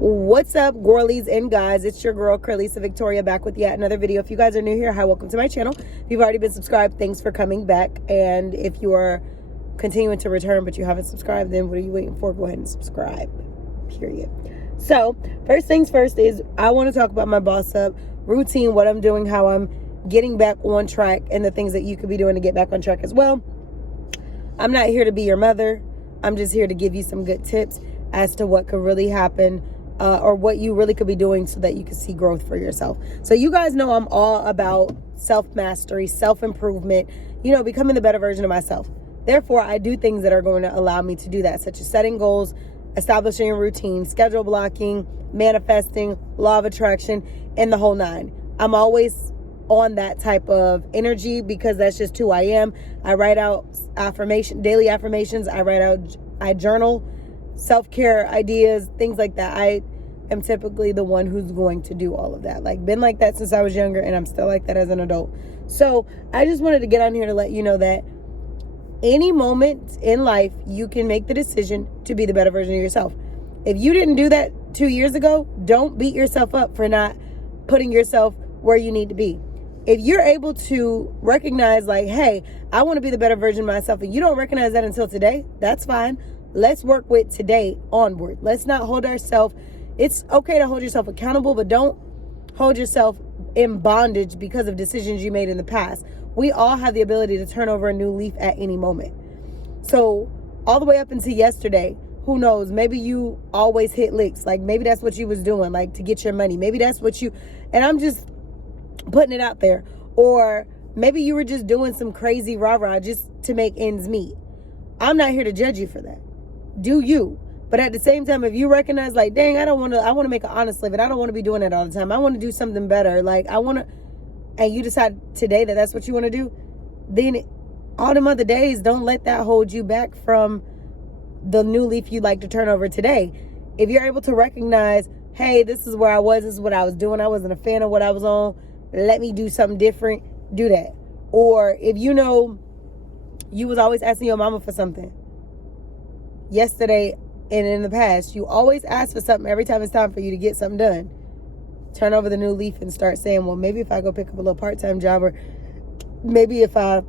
What's up, girlies and guys? It's your girl Carlisa Victoria back with yet another video. If you guys are new here, hi, welcome to my channel. If you've already been subscribed, thanks for coming back. And if you are continuing to return but you haven't subscribed, then what are you waiting for? Go ahead and subscribe, period. So first things first is I want to talk about my boss up routine, what I'm doing, how I'm getting back on track, and the things that you could be doing to get back on track as well. I'm not here to be your mother. I'm just here to give you some good tips as to what could really happen or what you really could be doing so that you can see growth for yourself. So you guys know I'm all about self-mastery, self-improvement, becoming the better version of myself. Therefore, I do things that are going to allow me to do that, such as setting goals, establishing a routine, schedule blocking, manifesting, law of attraction, and the whole nine. I'm always on that type of energy because that's just who I am. I write out daily affirmations. I journal, self-care ideas, things like that. I am typically the one who's going to do all of that. Been like that since I was younger, and I'm still like that as an adult. So I just wanted to get on here to let you know that any moment in life, you can make the decision to be the better version of yourself. If you didn't do that 2 years ago, don't beat yourself up for not putting yourself where you need to be. If you're able to recognize hey, I want to be the better version of myself, and you don't recognize that until today, that's fine. Let's work with today onward. Let's not hold ourselves. It's okay to hold yourself accountable, but don't hold yourself in bondage because of decisions you made in the past. We all have the ability to turn over a new leaf at any moment. So all the way up until yesterday, who knows, maybe you always hit licks. Maybe that's what you was doing, to get your money. Maybe that's what and I'm just putting it out there. Or maybe you were just doing some crazy rah-rah just to make ends meet. I'm not here to judge you for that. Do you? But at the same time, if you recognize dang, I want to make an honest living. I don't want to be doing it all the time. I want to do something better. And you decide today that that's what you want to do, then all them other days, don't let that hold you back from the new leaf you'd like to turn over today. If you're able to recognize, hey, this is where I was, this is what I was doing, I wasn't a fan of what I was on, let me do something different, do that. Or if you was always asking your mama for something yesterday and in the past, you always ask for something every time it's time for you to get something done. Turn over the new leaf and start saying, well, maybe if I go pick up a little part-time job, or maybe if I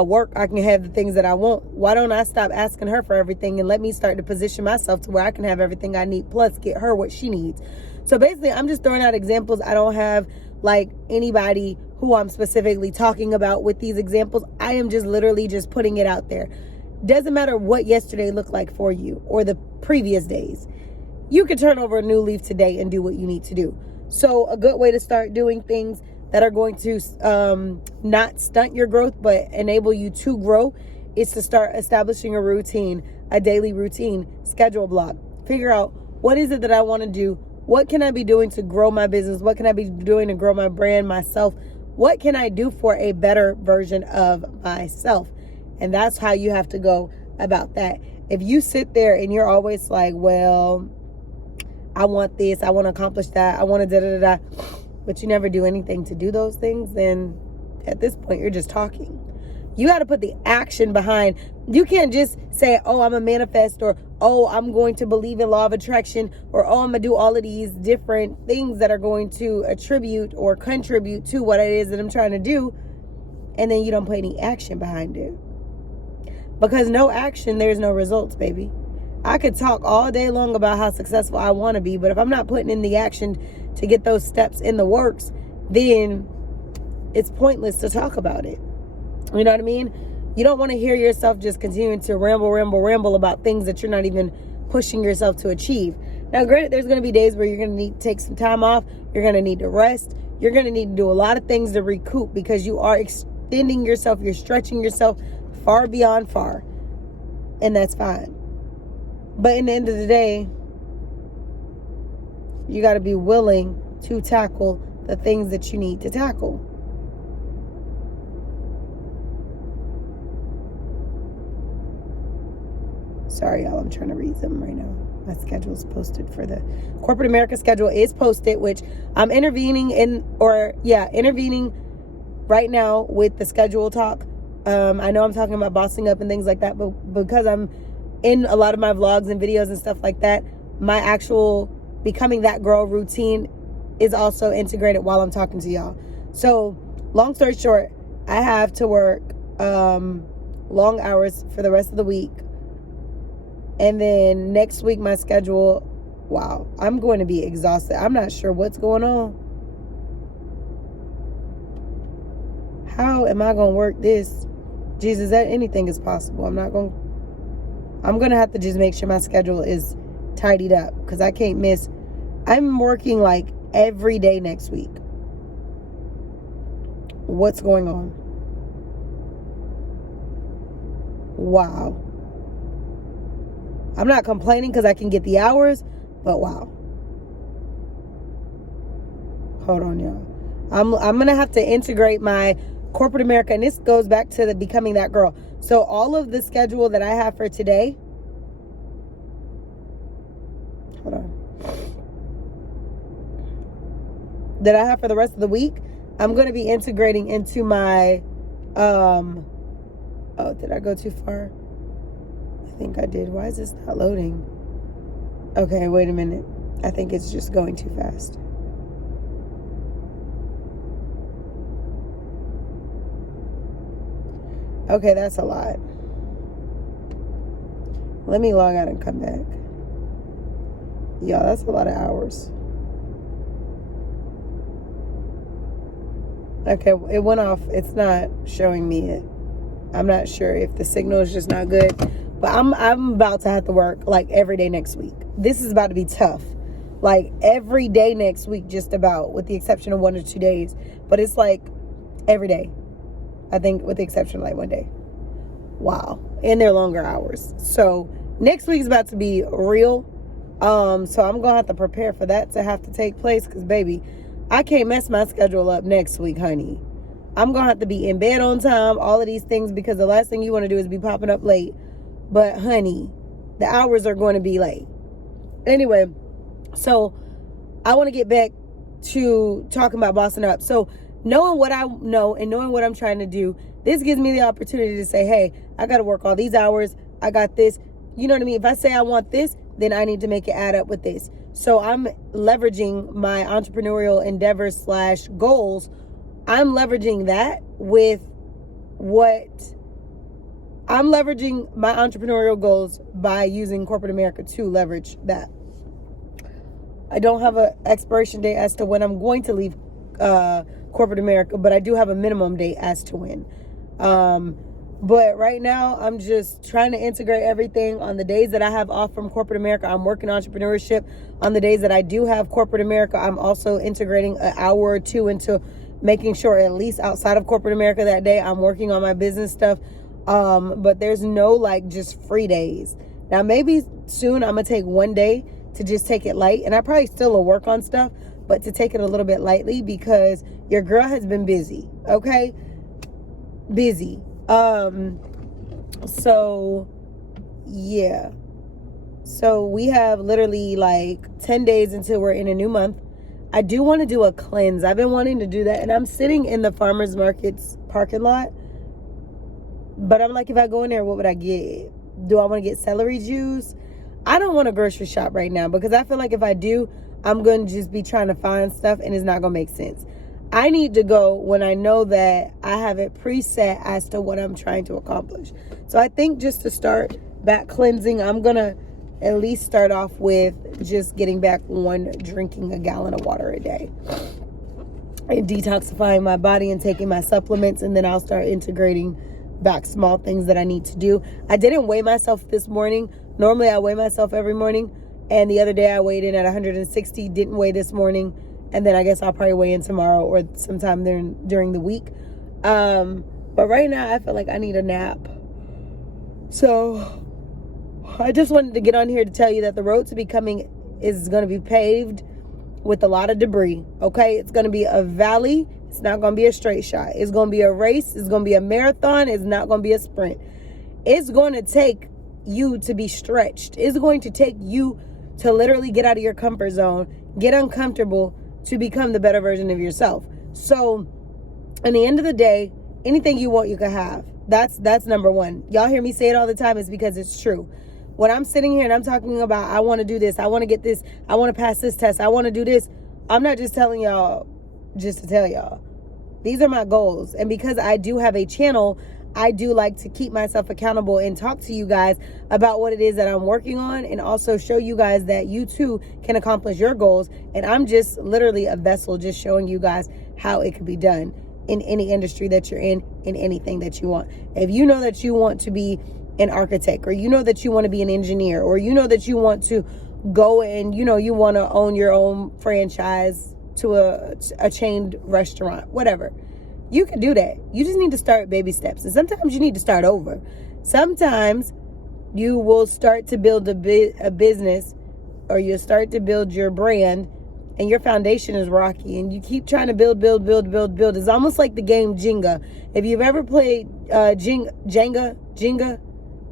work, I can have the things that I want. Why don't I stop asking her for everything and let me start to position myself to where I can have everything I need, plus get her what she needs. So basically, I'm just throwing out examples. I don't have anybody who I'm specifically talking about with these examples. I am just literally just putting it out there. Doesn't matter what yesterday looked like for you or the previous days. You can turn over a new leaf today and do what you need to do. So a good way to start doing things that are going to not stunt your growth, but enable you to grow, is to start establishing a routine, a daily routine, schedule block. Figure out, what is it that I want to do? What can I be doing to grow my business? What can I be doing to grow my brand, myself? What can I do for a better version of myself? And that's how you have to go about that. If you sit there and you're always well, I want this, I want to accomplish that, I want to da-da-da-da, but you never do anything to do those things, then at this point, you're just talking. You got to put the action behind. You can't just say, oh, I'm a manifest, or, oh, I'm going to believe in law of attraction, or, oh, I'm going to do all of these different things that are going to attribute or contribute to what it is that I'm trying to do, and then you don't put any action behind it. Because no action, there's no results, baby. I could talk all day long about how successful I want to be, but if I'm not putting in the action to get those steps in the works, then it's pointless to talk about it. You know what I mean? You don't want to hear yourself just continuing to ramble about things that you're not even pushing yourself to achieve. Now, granted, there's going to be days where you're going to need to take some time off. You're going to need to rest. You're going to need to do a lot of things to recoup, because you are extending yourself. You're stretching yourself far beyond far. And that's fine. But in the end of the day, you got to be willing to tackle the things that you need to tackle. Sorry, y'all, I'm trying to read them right now. My schedule is posted for the corporate America schedule is posted, which I'm intervening right now with the schedule talk. I know I'm talking about bossing up and things like that, but because I'm in a lot of my vlogs and videos and stuff like that, my actual Becoming That Girl routine is also integrated while I'm talking to y'all. So, long story short, I have to work long hours for the rest of the week. And then next week, my schedule, wow, I'm going to be exhausted. I'm not sure what's going on. How am I going to work this? Jesus, that anything is possible. I'm going to have to just make sure my schedule is tidied up because I can't miss. I'm working like every day next week. What's going on? Wow. I'm not complaining because I can get the hours, but wow. Hold on, y'all. I'm going to have to integrate my corporate America, and this goes back to the Becoming That Girl. So all of the schedule that I have for today, hold on, that I have for the rest of the week, I'm going to be integrating into my, oh, did I go too far? I think I did. Why is this not loading? Okay, wait a minute. I think it's just going too fast. Okay, that's a lot. Let me log out and come back. Yeah, that's a lot of hours. Okay, it went off. It's not showing me it. I'm not sure if the signal is just not good. But I'm about to have to work like every day next week. This is about to be tough. Like every day next week, just about, with the exception of 1 or 2 days. But it's like every day. I think with the exception of like one day. Wow. And they're longer hours. So next week is about to be real. So I'm going to have to prepare for that to have to take place. Because, baby, I can't mess my schedule up next week, honey. I'm going to have to be in bed on time, all of these things, because the last thing you want to do is be popping up late. But, honey, the hours are going to be late. Anyway, so I want to get back to talking about bossing up. So knowing what I know and knowing what I'm trying to do, this gives me the opportunity to say, hey, I got to work all these hours. I got this. You know what I mean? If I say I want this, then I need to make it add up with this. So I'm leveraging my entrepreneurial endeavors / goals. I'm leveraging that with what I'm leveraging my entrepreneurial goals by using corporate America to leverage that. I don't have an expiration date as to when I'm going to leave corporate America, but I do have a minimum date as to when. But right now, I'm just trying to integrate everything. On the days that I have off from corporate America, I'm working entrepreneurship. On the days that I do have corporate America, I'm also integrating an hour or two into making sure, at least outside of corporate America that day, I'm working on my business stuff. But there's no like just free days. Now, maybe soon I'm going to take one day to just take it light. And I probably still will work on stuff, but to take it a little bit lightly because your girl has been busy. Okay? Busy. So yeah. So we have literally like 10 days until we're in a new month. I do want to do a cleanse. I've been wanting to do that. And I'm sitting in the farmer's market's parking lot. But I'm like, if I go in there, what would I get? Do I want to get celery juice? I don't want to grocery shop right now because I feel like if I do, I'm going to just be trying to find stuff and it's not going to make sense. I need to go when I know that I have it preset as to what I'm trying to accomplish. So I think just to start back cleansing, I'm going to at least start off with just getting back on drinking a gallon of water a day. And detoxifying my body and taking my supplements, and then I'll start integrating back small things that I need to do. I didn't weigh myself this morning. Normally I weigh myself every morning. And the other day I weighed in at 160, didn't weigh this morning. And then I guess I'll probably weigh in tomorrow or sometime during the week. But right now I feel like I need a nap. So I just wanted to get on here to tell you that the road to becoming is going to be paved with a lot of debris. Okay? It's going to be a valley. It's not going to be a straight shot. It's going to be a race. It's going to be a marathon. It's not going to be a sprint. It's going to take you to be stretched. It's going to take you to literally get out of your comfort zone, get uncomfortable, to become the better version of yourself. So, in the end of the day, anything you want, you can have. That's number one. Y'all hear me say it all the time. It's because it's true. When I'm sitting here and I'm talking about, I want to do this, I want to get this, I want to pass this test, I want to do this, I'm not just telling y'all just to tell y'all. These are my goals. And because I do have a channel, I do like to keep myself accountable and talk to you guys about what it is that I'm working on, and also show you guys that you too can accomplish your goals. And I'm just literally a vessel, just showing you guys how it could be done in any industry that you're in anything that you want. If you know that you want to be an architect, or you know that you want to be an engineer, or you know that you want to go and, you know, you want to own your own franchise to a chained restaurant, whatever, you can do that. You just need to start baby steps. And sometimes you need to start over. Sometimes you will start to build a business, or you'll start to build your brand, and your foundation is rocky, and you keep trying to build. It's almost like the game Jenga. If you've ever played Jenga,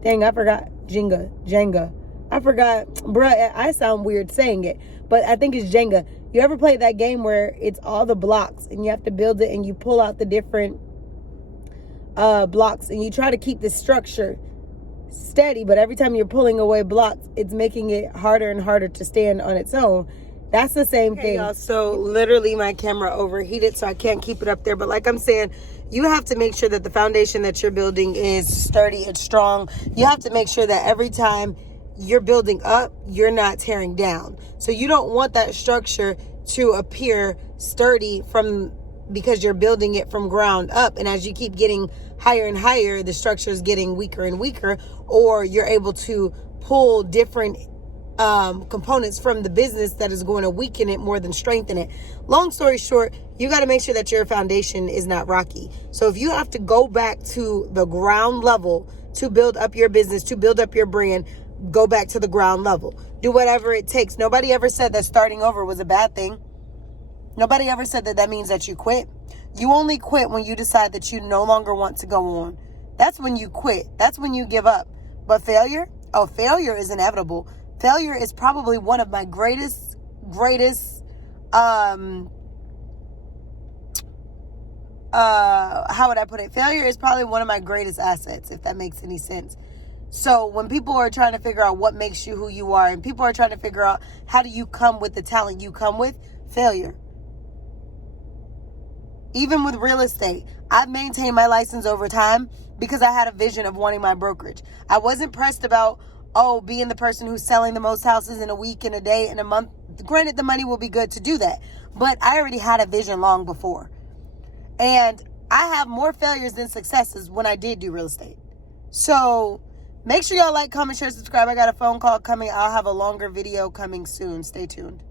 dang, I forgot. Jenga. I forgot. Bruh, I sound weird saying it, but I think it's Jenga. You ever played that game where it's all the blocks and you have to build it, and you pull out the different blocks, and you try to keep the structure steady, but every time you're pulling away blocks, it's making it harder and harder to stand on its own. That's the same thing. Y'all, so literally my camera overheated, so I can't keep it up there. But like I'm saying, you have to make sure that the foundation that you're building is sturdy and strong. You have to make sure that every time you're building up, you're not tearing down. So you don't want that structure to appear sturdy because you're building it from ground up. And as you keep getting higher and higher, the structure is getting weaker and weaker, or you're able to pull different components from the business that is going to weaken it more than strengthen it. Long story short, you got to make sure that your foundation is not rocky. So if you have to go back to the ground level to build up your business, to build up your brand, go back to the ground level. Do whatever it takes. Nobody ever said that starting over was a bad thing. Nobody ever said that that means that you quit. You only quit when you decide that you no longer want to go on. That's when you quit. That's when you give up. But failure is inevitable. Failure is probably one of my greatest, how would I put it? Failure is probably one of my greatest assets, if that makes any sense. So when people are trying to figure out what makes you who you are, and people are trying to figure out how do you come with the talent you come with, failure. Even with real estate, I've maintained my license over time because I had a vision of wanting my brokerage. I wasn't pressed about, being the person who's selling the most houses in a week, in a day, in a month. Granted, the money will be good to do that, but I already had a vision long before. And I have more failures than successes when I did do real estate. So make sure y'all like, comment, share, subscribe. I got a phone call coming. I'll have a longer video coming soon. Stay tuned.